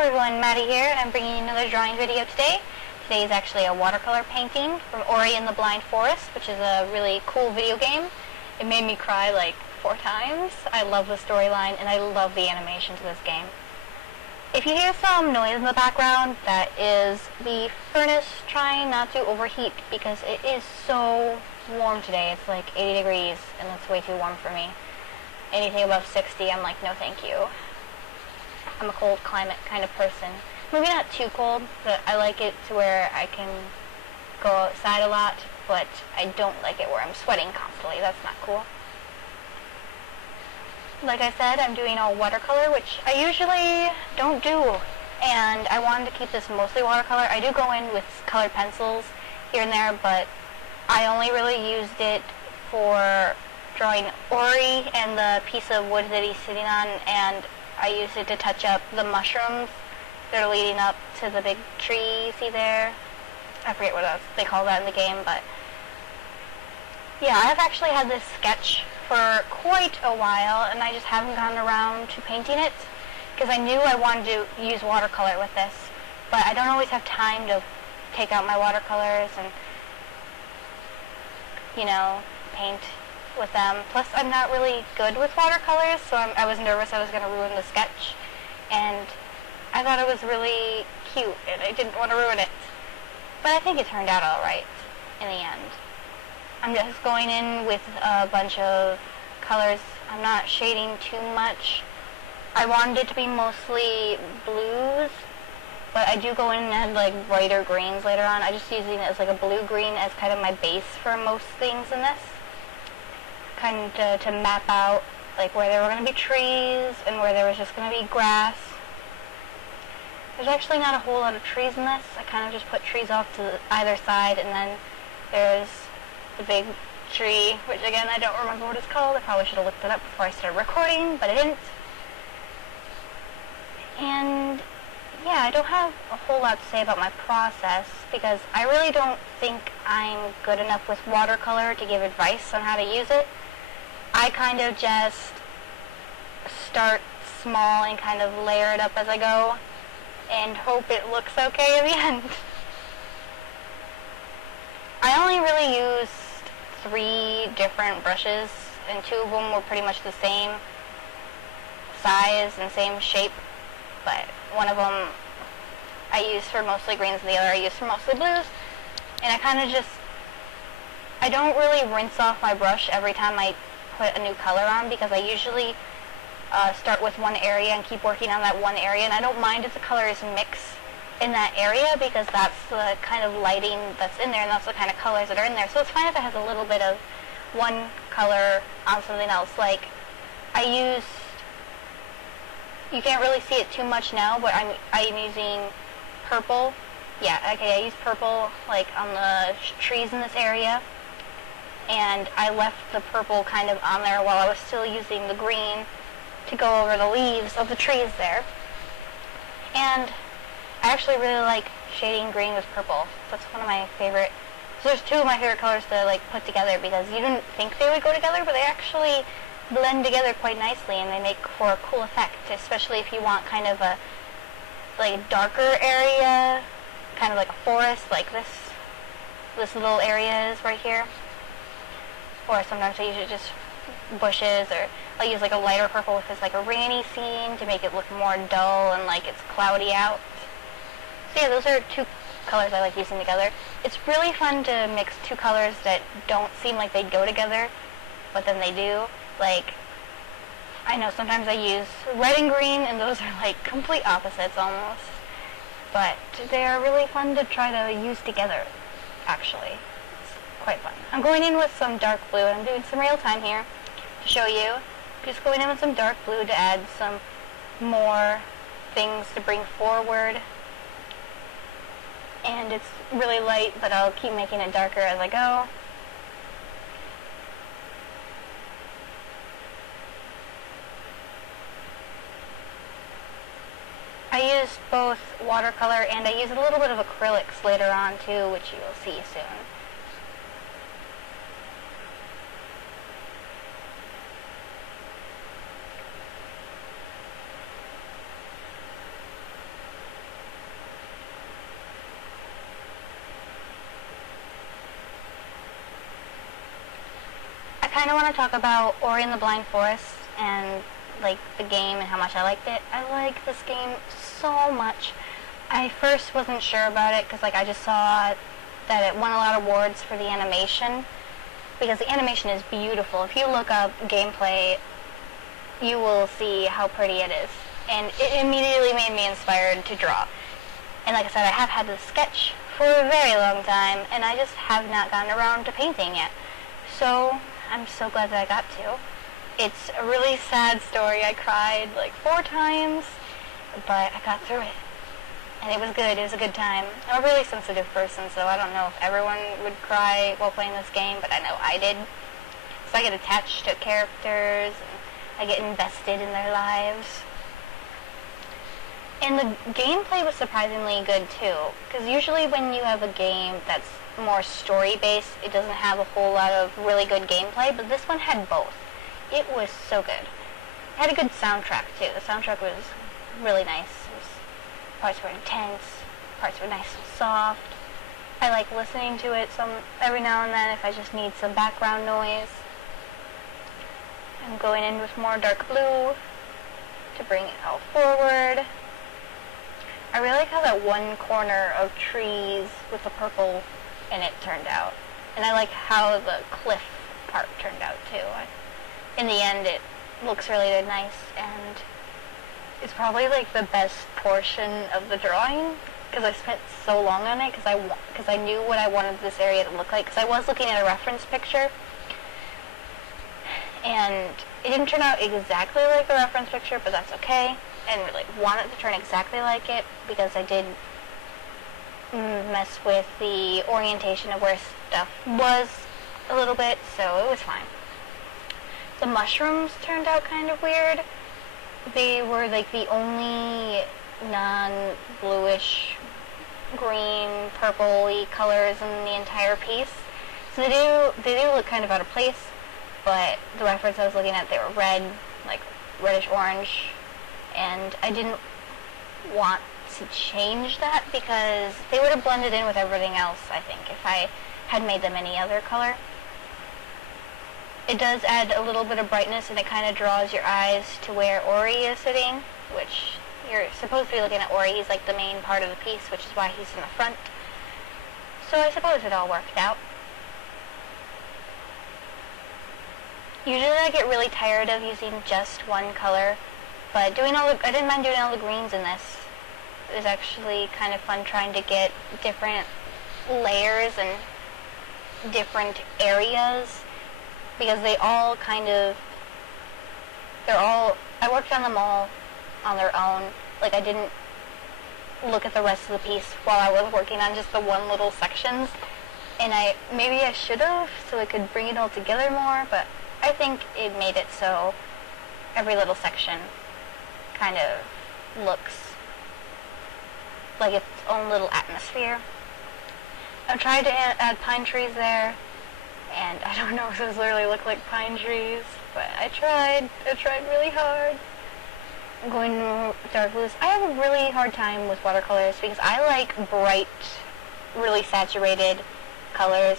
everyone, Maddie here, and I'm bringing you another drawing video today. Today is actually a watercolor painting from Ori and the Blind Forest, which is a really cool video game. It made me cry like 4 times. I love the storyline and I love the animation to this game. If you hear some noise in the background, that is the furnace trying not to overheat because it is so warm today. It's like 80 degrees and that's way too warm for me. Anything above 60, I'm like, no thank you. I'm a cold climate kind of person. Maybe not too cold, but I like it to where I can go outside a lot, but I don't like it where I'm sweating constantly. That's not cool. Like I said, I'm doing all watercolor, which I usually don't do, and I wanted to keep this mostly watercolor. I do go in with colored pencils here and there, but I only really used it for drawing Ori and the piece of wood that he's sitting on, and I used it to touch up the mushrooms that are leading up to the big tree you see there. I forget what else they call that in the game, but yeah, I've actually had this sketch for quite a while, and I just haven't gotten around to painting it, because I knew I wanted to use watercolor with this, but I don't always have time to take out my watercolors and, you know, paint with them. Plus, I'm not really good with watercolors, so I was nervous I was going to ruin the sketch, and I thought it was really cute, and I didn't want to ruin it. But I think it turned out alright in the end. I'm just going in with a bunch of colors. I'm not shading too much. I wanted it to be mostly blues, but I do go in and add like brighter greens later on. I'm just using it as like a blue-green as kind of my base for most things in this. Kind of to map out like where there were going to be trees and where there was just going to be grass. There's actually not a whole lot of trees in this. I kind of just put trees off to either side, and then there's the big tree, which again I don't remember what it's called. I probably should have looked it up before I started recording, but I didn't. And yeah, I don't have a whole lot to say about my process because I really don't think I'm good enough with watercolor to give advice on how to use it. I kind of just start small and kind of layer it up as I go and hope it looks okay in the end. I only really used 3 different brushes, and 2 of them were pretty much the same size and same shape, but one of them I used for mostly greens and the other I used for mostly blues. And I don't really rinse off my brush every time I put a new color on, because I usually start with one area and keep working on that one area, and I don't mind if the colors mix in that area because that's the kind of lighting that's in there and that's the kind of colors that are in there. So it's fine if it has a little bit of one color on something else. Like you can't really see it too much now, but I'm using purple. Yeah, okay, I used purple like on the trees in this area, and I left the purple kind of on there while I was still using the green to go over the leaves of the trees there. And I actually really like shading green with purple. That's one of my favorite. So there's 2 of my favorite colors to like put together because you didn't think they would go together, but they actually blend together quite nicely and they make for a cool effect, especially if you want kind of a like darker area, kind of like a forest like this little area is right here. Or sometimes I usually just bushes, or I'll use like a lighter purple if it's like a rainy scene to make it look more dull and like it's cloudy out. So yeah, those are 2 colors I like using together. It's really fun to mix 2 colors that don't seem like they'd go together, but then they do. Like, I know sometimes I use red and green, and those are like complete opposites almost. But they are really fun to try to use together, actually. It's quite fun. I'm going in with some dark blue, and I'm doing some real time here to show you. Just going in with some dark blue to add some more things to bring forward. And it's really light, but I'll keep making it darker as I go. I used both watercolor and I used a little bit of acrylics later on too, which you will see soon. kind of want to talk about Ori and the Blind Forest and like the game and how much I liked it. I like this game so much. I first wasn't sure about it because like I just saw that it won a lot of awards for the animation, because the animation is beautiful. If you look up gameplay, you will see how pretty it is, and it immediately made me inspired to draw. And like I said, I have had this sketch for a very long time, and I just have not gotten around to painting yet. So I'm so glad that I got to. It's a really sad story. I cried like 4 times, but I got through it. And it was good. It was a good time. I'm a really sensitive person, so I don't know if everyone would cry while playing this game, but I know I did. So I get attached to characters, and I get invested in their lives. And the gameplay was surprisingly good too, because usually when you have a game that's more story-based, it doesn't have a whole lot of really good gameplay, but this one had both. It was so good. It had a good soundtrack too. The soundtrack was really nice. Parts were intense, parts were nice and soft. I like listening to it every now and then if I just need some background noise. I'm going in with more dark blue to bring it all forward. I really like how that one corner of trees with the purple in it turned out. And I like how the cliff part turned out too. In the end, it looks really nice, and it's probably like the best portion of the drawing, because I spent so long on it, because I knew what I wanted this area to look like, because I was looking at a reference picture, and it didn't turn out exactly like the reference picture, but that's okay. I didn't really want it to turn exactly like it, because I did mess with the orientation of where stuff was a little bit, so it was fine. The mushrooms turned out kind of weird. They were like the only non-bluish, green, purple-y colors in the entire piece. So they do look kind of out of place, but the reference I was looking at, they were red, like reddish orange, and I didn't want to change that because they would have blended in with everything else, I think, if I had made them any other color. It does add a little bit of brightness, and it kind of draws your eyes to where Ori is sitting, which you're supposed to be looking at Ori. He's like the main part of the piece, which is why he's in the front. So I suppose it all worked out. Usually I get really tired of using just one color, but I didn't mind doing all the greens in this. It was actually kind of fun trying to get different layers and different areas, because I worked on them all on their own. Like, I didn't look at the rest of the piece while I was working on just the one little sections, and maybe I should have, so I could bring it all together more, but I think it made it so every little section kind of looks like its own little atmosphere. I tried to add pine trees there, and I don't know if those literally look like pine trees, but I tried really hard. I'm going to dark blues. I have a really hard time with watercolors because I like bright, really saturated colors,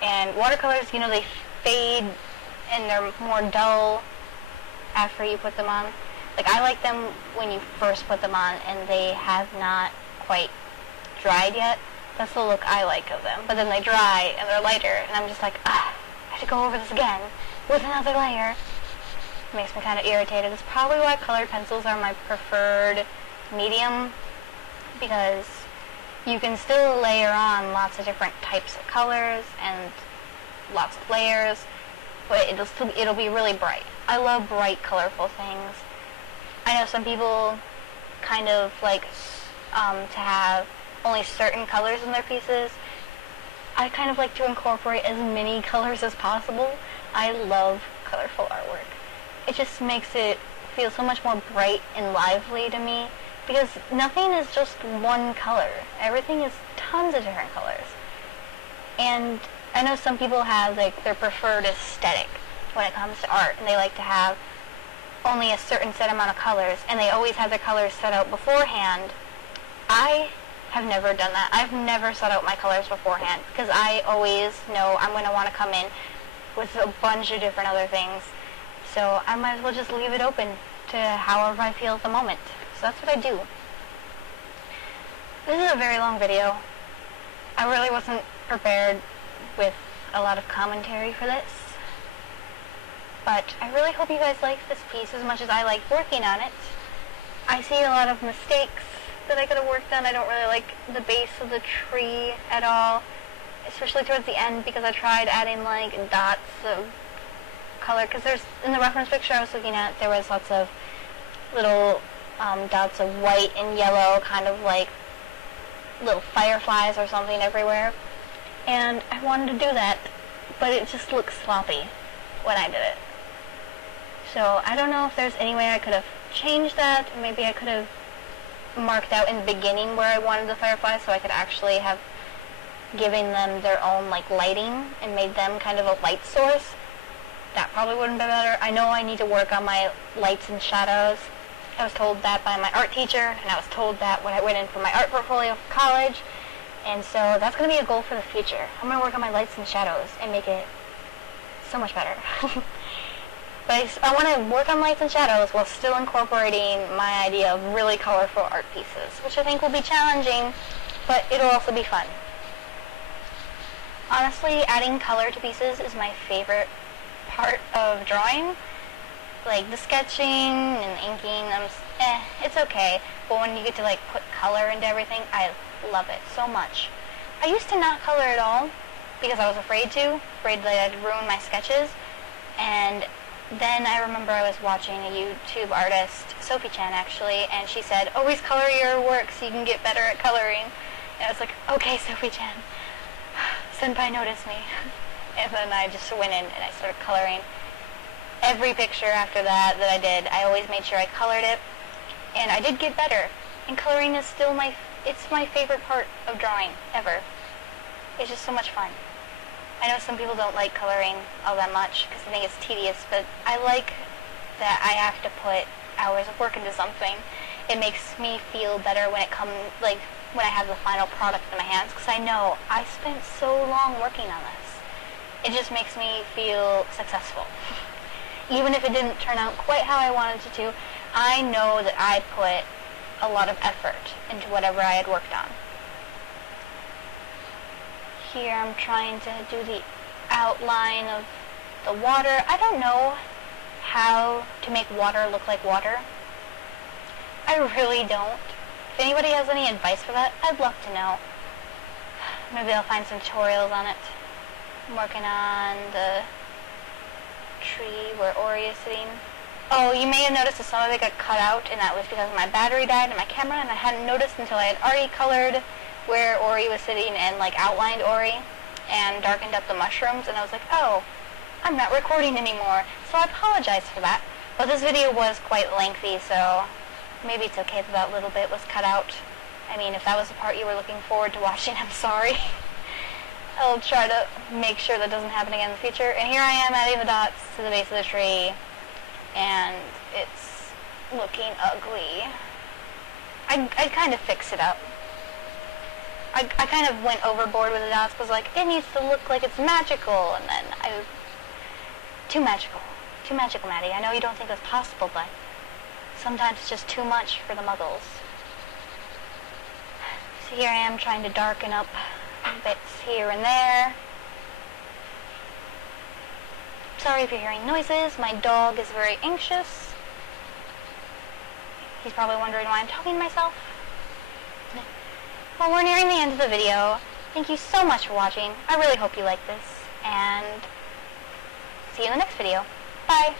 and watercolors, they fade and they're more dull after you put them on. Like, I like them when you first put them on and they have not quite dried yet. That's the look I like of them. But then they dry and they're lighter, and I'm just like, I have to go over this again with another layer. It makes me kind of irritated. That's probably why colored pencils are my preferred medium, because you can still layer on lots of different types of colors and lots of layers, but it'll be really bright. I love bright, colorful things. I know some people kind of like to have only certain colors in their pieces. I kind of like to incorporate as many colors as possible. I love colorful artwork. It just makes it feel so much more bright and lively to me, because nothing is just one color. Everything is tons of different colors. And I know some people have like their preferred aesthetic when it comes to art, and they like to have only a certain set amount of colors, and they always have their colors set out beforehand. I have never done that. I've never set out my colors beforehand, because I always know I'm going to want to come in with a bunch of different other things. So I might as well just leave it open to however I feel at the moment. So that's what I do. This is a very long video. I really wasn't prepared with a lot of commentary for this. But I really hope you guys like this piece as much as I liked working on it. I see a lot of mistakes that I could have worked on. I don't really like the base of the tree at all, especially towards the end, because I tried adding like dots of color, because there's, in the reference picture I was looking at, there was lots of little dots of white and yellow, kind of like little fireflies or something everywhere, and I wanted to do that, but it just looks sloppy when I did it. So I don't know if there's any way I could have changed that. Maybe I could have marked out in the beginning where I wanted the fireflies, so I could actually have given them their own like lighting and made them kind of a light source. That probably wouldn't be better. I know I need to work on my lights and shadows. I was told that by my art teacher, and I was told that when I went in for my art portfolio for college, and so that's going to be a goal for the future. I'm going to work on my lights and shadows and make it so much better. But I want to work on lights and shadows while still incorporating my idea of really colorful art pieces, which I think will be challenging, but it'll also be fun. Honestly, adding color to pieces is my favorite part of drawing. Like the sketching and inking, it's okay. But when you get to like put color into everything, I love it so much. I used to not color at all because I was afraid that I'd ruin my sketches. And then I remember I was watching a YouTube artist, Sophie Chan actually, and she said, always color your work so you can get better at coloring. And I was like, okay, Sophie Chan, senpai noticed me. And then I just went in and I started coloring. Every picture after that I did, I always made sure I colored it, and I did get better. And coloring is still my favorite part of drawing, ever. It's just so much fun. I know some people don't like coloring all that much because they think it's tedious, but I like that I have to put hours of work into something. It makes me feel better when it comes, like, when I have the final product in my hands, because I know I spent so long working on this. It just makes me feel successful. Even if it didn't turn out quite how I wanted it to, I know that I put a lot of effort into whatever I had worked on. Here I'm trying to do the outline of the water. I don't know how to make water look like water. I really don't. If anybody has any advice for that, I'd love to know. Maybe I'll find some tutorials on it. I'm working on the tree where Ori is sitting. Oh, you may have noticed that some of it got cut out, and that was because my battery died in my camera, and I hadn't noticed until I had already colored where Ori was sitting and like outlined Ori and darkened up the mushrooms, and I was like, oh, I'm not recording anymore. So I apologize for that. But this video was quite lengthy, so maybe it's okay that that little bit was cut out. I mean, if that was the part you were looking forward to watching, I'm sorry. I'll try to make sure that doesn't happen again in the future. And here I am adding the dots to the base of the tree, and it's looking ugly. I kind of fixed it up. I kind of went overboard with the dots, was like, it needs to look like it's magical, and then too magical, Maddie. I know you don't think that's possible, but sometimes it's just too much for the muggles. So here I am trying to darken up bits here and there. Sorry if you're hearing noises. My dog is very anxious. He's probably wondering why I'm talking to myself. Well, we're nearing the end of the video. Thank you so much for watching. I really hope you like this, and see you in the next video. Bye!